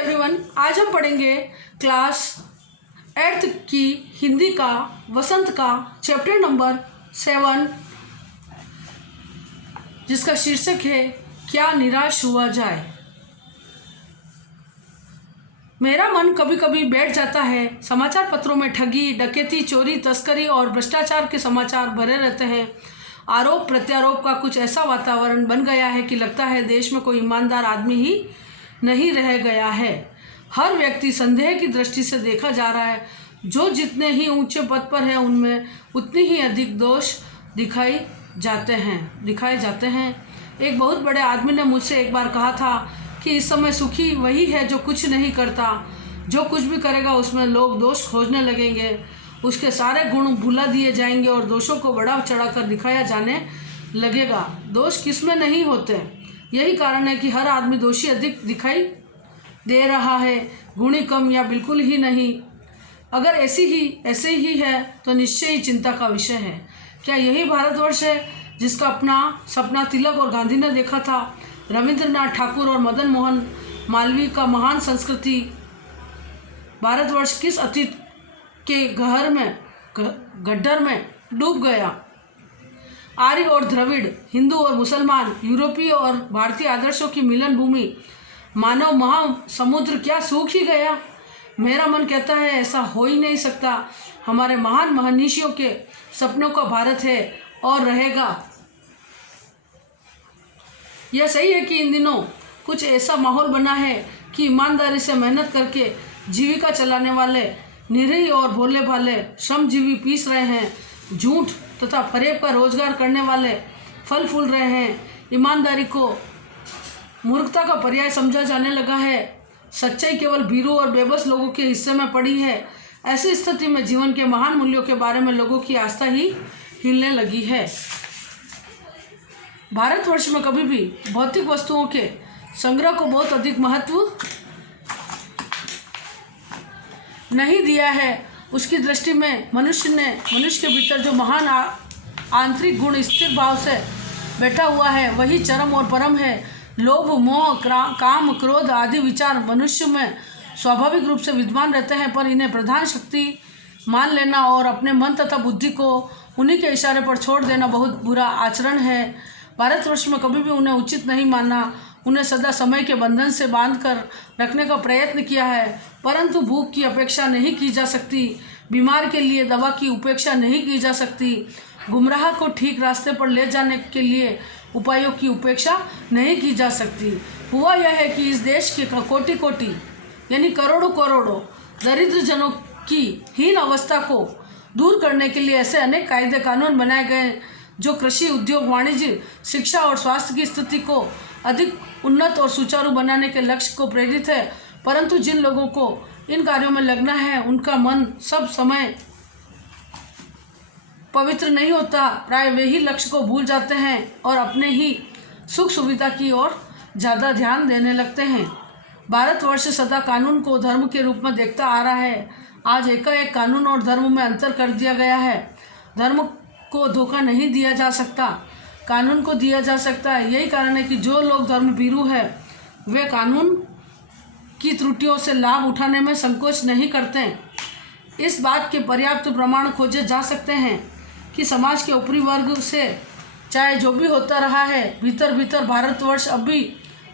Everyone, आज हम पढ़ेंगे क्लास 8th की हिंदी का वसंत का चैप्टर नंबर 7, जिसका शीर्षक है क्या निराश हुआ जाए। मेरा मन कभी कभी बैठ जाता है। समाचार पत्रों में ठगी, डकैती, चोरी, तस्करी और भ्रष्टाचार के समाचार भरे रहते हैं। आरोप प्रत्यारोप का कुछ ऐसा वातावरण बन गया है कि लगता है देश में कोई ईमानदार आदमी ही नहीं रह गया है। हर व्यक्ति संदेह की दृष्टि से देखा जा रहा है। जो जितने ही ऊंचे पद पर है उनमें उतनी ही अधिक दोष दिखाए जाते हैं। एक बहुत बड़े आदमी ने मुझसे एक बार कहा था कि इस समय सुखी वही है जो कुछ नहीं करता। जो कुछ भी करेगा उसमें लोग दोष खोजने लगेंगे, उसके सारे गुण भुला दिए जाएंगे और दोषों को बढ़ा चढ़ाकर दिखाया जाने लगेगा। दोष किसमें नहीं होते, यही कारण है कि हर आदमी दोषी अधिक दिखाई दे रहा है, गुणी कम या बिल्कुल ही नहीं। अगर ऐसे ही है तो निश्चय ही चिंता का विषय है। क्या यही भारतवर्ष है जिसका अपना सपना तिलक और गांधी ने देखा था? रविंद्रनाथ ठाकुर और मदन मोहन मालवीय का महान संस्कृति भारतवर्ष किस अतीत के गड्ढर में डूब गया? आर्य और द्रविड़, हिंदू और मुसलमान, यूरोपीय और भारतीय आदर्शों की मिलन भूमि मानव महासमुद्र क्या सूख ही गया? मेरा मन कहता है ऐसा हो ही नहीं सकता। हमारे महान महनीषियों के सपनों का भारत है और रहेगा। यह सही है कि इन दिनों कुछ ऐसा माहौल बना है कि ईमानदारी से मेहनत करके जीविका चलाने वाले निरीह और भोले भाले श्रमजीवी पीस रहे हैं। झूठ तथा फरेब का रोजगार करने वाले फल फूल रहे हैं। ईमानदारी को मूर्खता का पर्याय समझा जाने लगा है। सच्चाई केवल भीरू और बेबस लोगों के हिस्से में पड़ी है। ऐसी स्थिति में जीवन के महान मूल्यों के बारे में लोगों की आस्था ही हिलने लगी है। भारतवर्ष में कभी भी भौतिक वस्तुओं के संग्रह को बहुत अधिक महत्व नहीं दिया है। उसकी दृष्टि में मनुष्य के भीतर जो महान आंतरिक गुण स्थिर भाव से बैठा हुआ है वही चरम और परम है। लोभ, मोह, काम, क्रोध आदि विचार मनुष्य में स्वाभाविक रूप से विद्यमान रहते हैं, पर इन्हें प्रधान शक्ति मान लेना और अपने मन तथा बुद्धि को उन्हीं के इशारे पर छोड़ देना बहुत बुरा आचरण है। भारतवर्ष में कभी भी उन्हें उचित नहीं माना। उन्हें सदा समय के बंधन से बांधकर रखने का प्रयत्न किया है, परंतु भूख की अपेक्षा नहीं की जा सकती। बीमार के लिए दवा की उपेक्षा नहीं की जा सकती। गुमराह को ठीक रास्ते पर ले जाने के लिए उपायों की उपेक्षा नहीं की जा सकती। हुआ यह है कि इस देश के कोटि कोटि यानी करोड़ों करोड़ों दरिद्र जनों की हीन अवस्था को दूर करने के लिए ऐसे अनेक कायदे कानून बनाए गए जो कृषि, उद्योग, वाणिज्य, शिक्षा और स्वास्थ्य की स्थिति को अधिक उन्नत और सुचारू बनाने के लक्ष्य को प्रेरित है। परंतु जिन लोगों को इन कार्यों में लगना है उनका मन सब समय पवित्र नहीं होता। प्राय वे ही लक्ष्य को भूल जाते हैं और अपने ही सुख सुविधा की ओर ज़्यादा ध्यान देने लगते हैं। भारतवर्ष सदा कानून को धर्म के रूप में देखता आ रहा है। आज एकाएक कानून और धर्म में अंतर कर दिया गया है। धर्म को धोखा नहीं दिया जा सकता, कानून को दिया जा सकता है। यही कारण है कि जो लोग धर्म भीरू है वे कानून की त्रुटियों से लाभ उठाने में संकोच नहीं करते। इस बात के पर्याप्त प्रमाण खोजे जा सकते हैं कि समाज के ऊपरी वर्ग से चाहे जो भी होता रहा है, भीतर भीतर भारतवर्ष अब भी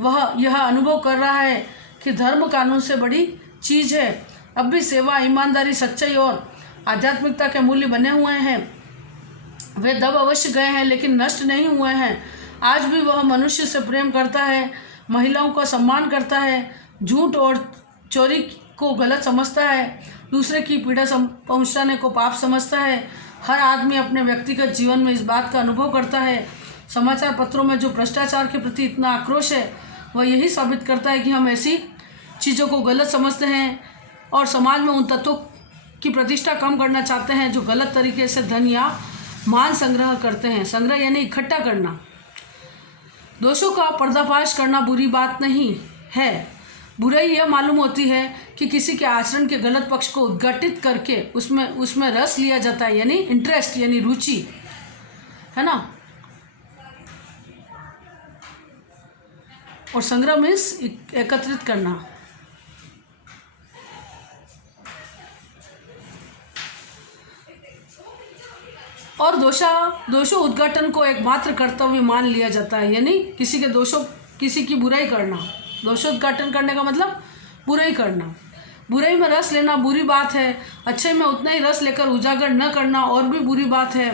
वह यह अनुभव कर रहा है कि धर्म कानून से बड़ी चीज़ है। अब भी सेवा, ईमानदारी, सच्चाई और आध्यात्मिकता के मूल्य बने हुए हैं। वे दब अवश्य गए हैं लेकिन नष्ट नहीं हुए हैं। आज भी वह मनुष्य से प्रेम करता है, महिलाओं का सम्मान करता है, झूठ और चोरी को गलत समझता है, दूसरे की पीड़ा पहुंचाने को पाप समझता है। हर आदमी अपने व्यक्तिगत जीवन में इस बात का अनुभव करता है। समाचार पत्रों में जो भ्रष्टाचार के प्रति इतना आक्रोश है वह यही साबित करता है कि हम ऐसी चीज़ों को गलत समझते हैं और समाज में उन तत्वों की प्रतिष्ठा कम करना चाहते हैं जो गलत तरीके से धन या मान संग्रह करते हैं। संग्रह यानी इकट्ठा करना। दोषों का पर्दाफाश करना बुरी बात नहीं है। बुराई यह मालूम होती है कि किसी के आचरण के गलत पक्ष को उद्घाटित करके उसमें रस लिया जाता है, यानी इंटरेस्ट, यानी रुचि, है ना। और संग्रह मीन्स एकत्रित करना। और दोषों उद्घाटन को एकमात्र कर्तव्य मान लिया जाता है, यानी किसी की बुराई करना। दोषोद्घाटन करने का मतलब बुराई करना। बुराई में रस लेना बुरी बात है, अच्छाई में उतना ही रस लेकर उजागर न करना और भी बुरी बात है।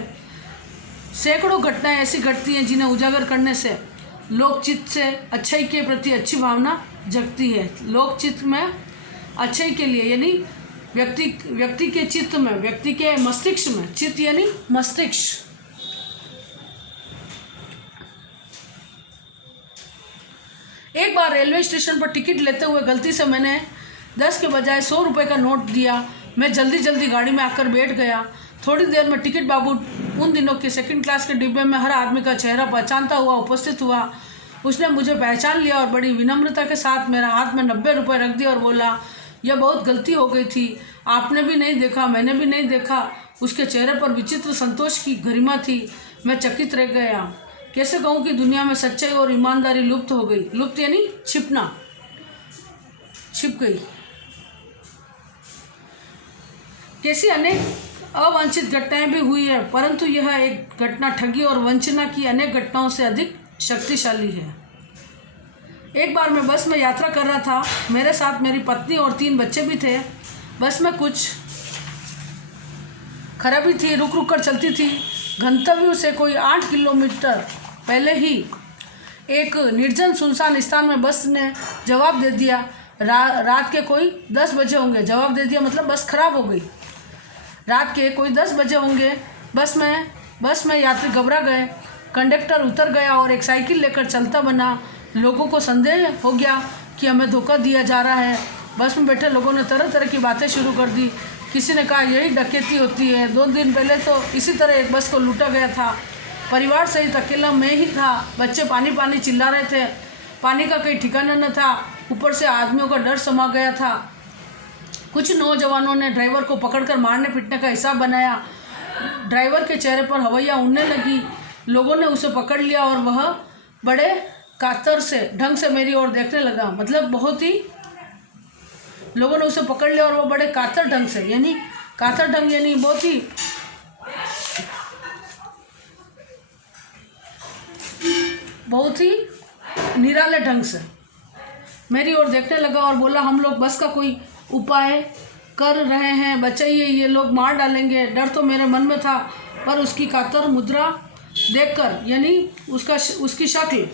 सैकड़ों घटनाएं ऐसी घटती हैं जिन्हें उजागर करने से लोकचित्त से अच्छाई के प्रति अच्छी भावना जगती है। लोकचित्त में अच्छाई के लिए, यानी व्यक्ति के चित्त में, व्यक्ति के मस्तिष्क में, चित्त यानी मस्तिष्क। एक बार रेलवे स्टेशन पर टिकट लेते हुए गलती से मैंने 10 के बजाय 100 रुपये का नोट दिया। मैं जल्दी गाड़ी में आकर बैठ गया। थोड़ी देर में टिकट बाबू उन दिनों के सेकंड क्लास के डिब्बे में हर आदमी का चेहरा पहचानता हुआ उपस्थित हुआ। उसने मुझे पहचान लिया और बड़ी विनम्रता के साथ मेरा हाथ में 90 रुपये रख दिया और बोला, यह बहुत गलती हो गई थी, आपने भी नहीं देखा, मैंने भी नहीं देखा। उसके चेहरे पर विचित्र संतोष की गरिमा थी। मैं चकित रह गया। कैसे कहूँ कि दुनिया में सच्चाई और ईमानदारी लुप्त हो गई। लुप्त यानी छिपना, छिप गई। कैसी अनेक अवांछित घटनाएं भी हुई है, परंतु यह एक घटना ठगी और वंचना की अनेक घटनाओं से अधिक शक्तिशाली है। एक बार मैं बस में यात्रा कर रहा था। मेरे साथ मेरी पत्नी और 3 बच्चे भी थे। बस में कुछ खराबी थी, रुक रुक कर चलती थी। गंतव्य से कोई 8 किलोमीटर पहले ही एक निर्जन सुनसान स्थान में बस ने जवाब दे दिया। रात के कोई 10 बजे होंगे। जवाब दे दिया मतलब बस खराब हो गई। रात के कोई 10 बजे होंगे। बस में यात्री घबरा गए। कंडक्टर उतर गया और एक साइकिल लेकर चलता बना। लोगों को संदेह हो गया कि हमें धोखा दिया जा रहा है। बस में बैठे लोगों ने तरह तरह की बातें शुरू कर दी। किसी ने कहा यही डकैती होती है, 2 दिन पहले तो इसी तरह एक बस को लूटा गया था। परिवार सहित अकेला मैं ही था। बच्चे पानी पानी चिल्ला रहे थे। पानी का कोई ठिकाना न था। ऊपर से आदमियों का डर समा गया था। कुछ नौजवानों ने ड्राइवर को पकड़कर मारने पीटने का हिसाब बनाया। ड्राइवर के चेहरे पर हवैया उड़ने लगी। लोगों ने उसे पकड़ लिया और वह बड़े कातर से ढंग से मेरी ओर देखने लगा। मतलब लोगों ने उसे पकड़ लिया और वह बड़े कातर ढंग से, यानी कातर ढंग यानी बहुत ही निराले ढंग से मेरी ओर देखने लगा और बोला, हम लोग बस का कोई उपाय कर रहे हैं, बचाइए, ये लोग मार डालेंगे। डर तो मेरे मन में था, पर उसकी कातर मुद्रा देखकर, यानी उसकी शक्ल,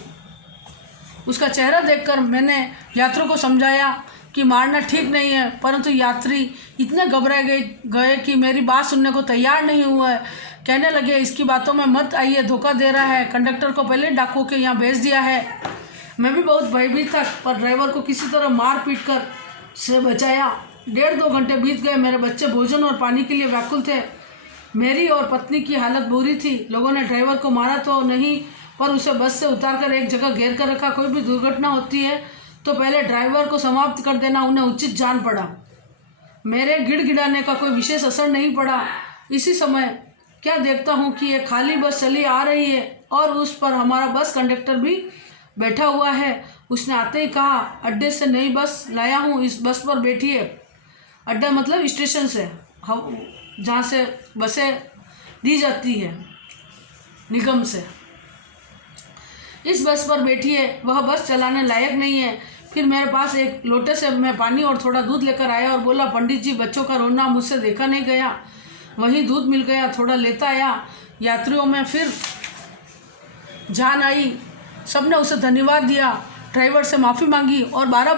उसका चेहरा देखकर मैंने यात्रियों को समझाया कि मारना ठीक नहीं है। परंतु यात्री इतने घबरा गए कि मेरी बात सुनने को तैयार नहीं हुआ है। कहने लगे, इसकी बातों में मत आइए, धोखा दे रहा है। कंडक्टर को पहले डाकुओं के यहाँ भेज दिया है। मैं भी बहुत भयभीत था, पर ड्राइवर को किसी तरह मार पीट कर से बचाया। 1.5-2 घंटे बीत गए। मेरे बच्चे भोजन और पानी के लिए व्याकुल थे। मेरी और पत्नी की हालत बुरी थी। लोगों ने ड्राइवर को मारा तो नहीं, पर उसे बस से उतारकर एक जगह घेर कर रखा। कोई भी दुर्घटना होती है तो पहले ड्राइवर को समाप्त कर देना उन्हें उचित जान पड़ा। मेरे गिड़गिड़ाने का कोई विशेष असर नहीं पड़ा। इसी समय क्या देखता हूँ कि एक खाली बस चली आ रही है और उस पर हमारा बस कंडक्टर भी बैठा हुआ है। उसने आते ही कहा, अड्डे से नई बस लाया हूँ, इस बस पर बैठिए। अड्डा मतलब स्टेशन से, जहाँ से बसें दी जाती है निगम से। इस बस पर बैठिए, वह बस चलाने लायक नहीं है। फिर मेरे पास एक लोटे से मैं पानी और थोड़ा दूध लेकर आया और बोला, पंडित जी, बच्चों का रोना मुझसे देखा नहीं गया। वहीं दूध मिल गया, थोड़ा लेता आया। यात्रियों में फिर जान आई। सबने उसे धन्यवाद दिया, ड्राइवर से माफ़ी मांगी और 12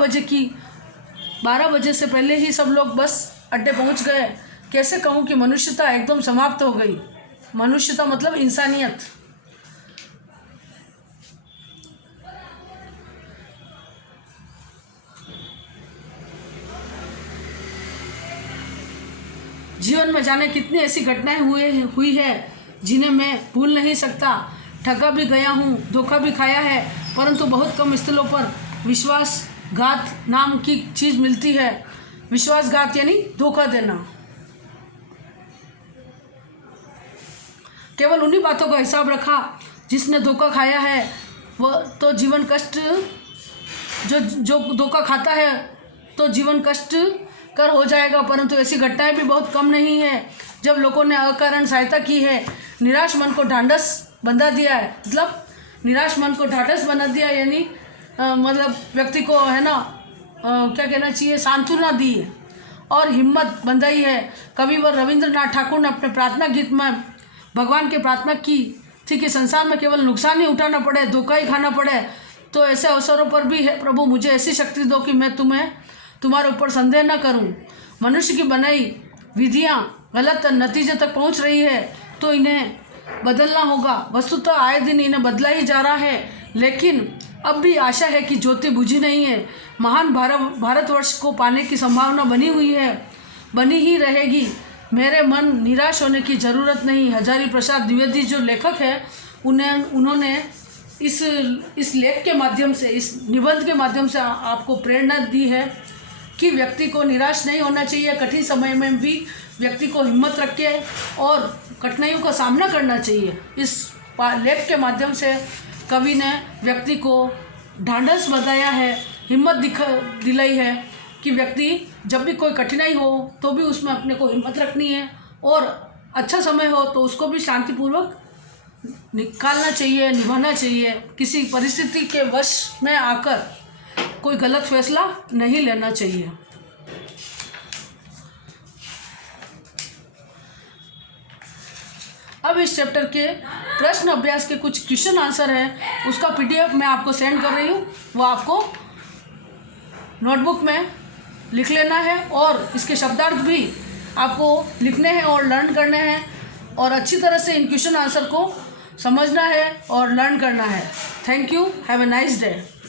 बजे से पहले ही सब लोग बस अड्डे पहुंच गए। कैसे कहूँ कि मनुष्यता एकदम समाप्त हो गई। मनुष्यता मतलब इंसानियत। जीवन में जाने कितनी ऐसी घटनाएं हुई है जिन्हें मैं भूल नहीं सकता। ठगा भी गया हूँ, धोखा भी खाया है, परंतु बहुत कम स्थलों पर विश्वासघात नाम की चीज़ मिलती है। विश्वासघात यानी धोखा देना। केवल उन्हीं बातों का हिसाब रखा जिसने धोखा खाया है। वह तो जीवन कष्ट, जो धोखा खाता है तो जीवन कष्ट कर हो जाएगा, परंतु ऐसी घटनाएं भी बहुत कम नहीं है जब लोगों ने अकारण सहायता की है। निराश मन को ढांढस बंधा दिया है, मतलब निराश मन को ढांढस बना दिया, यानी मतलब व्यक्ति को है ना क्या कहना चाहिए, सांत्वना दी है और हिम्मत बंधाई है। कविवर रविंद्रनाथ ठाकुर ने अपने प्रार्थना गीत में भगवान की प्रार्थना की थी कि संसार में केवल नुकसान ही उठाना पड़े, धोखा ही खाना पड़े, तो ऐसे अवसरों पर भी है प्रभु मुझे ऐसी शक्ति दो कि मैं तुम्हारे ऊपर संदेह न करूं। मनुष्य की बनाई विधियां गलत नतीजे तक पहुंच रही है तो इन्हें बदलना होगा। वस्तुतः आए दिन इन्हें बदला ही जा रहा है, लेकिन अब भी आशा है कि ज्योति बुझी नहीं है। महान भारतवर्ष को पाने की संभावना बनी हुई है, बनी ही रहेगी। मेरे मन निराश होने की ज़रूरत नहीं। हजारी प्रसाद द्विवेदी जो लेखक है उन्होंने इस लेख के माध्यम से, इस निबंध के माध्यम से आपको प्रेरणा दी है कि व्यक्ति को निराश नहीं होना चाहिए। कठिन समय में भी व्यक्ति को हिम्मत रख के और कठिनाइयों का सामना करना चाहिए। इस लेख के माध्यम से कवि ने व्यक्ति को ढांढस बताया है, हिम्मत दिलाई है कि व्यक्ति जब भी कोई कठिनाई हो तो भी उसमें अपने को हिम्मत रखनी है और अच्छा समय हो तो उसको भी शांतिपूर्वक निकालना चाहिए, निभाना चाहिए। किसी परिस्थिति के वश में आकर कोई गलत फैसला नहीं लेना चाहिए। अब इस चैप्टर के प्रश्न अभ्यास के कुछ क्वेश्चन आंसर है, उसका PDF मैं आपको सेंड कर रही हूँ, वो आपको नोटबुक में लिख लेना है और इसके शब्दार्थ भी आपको लिखने हैं और लर्न करने हैं और अच्छी तरह से इन क्वेश्चन आंसर को समझना है और लर्न करना है। Thank you, have a nice day.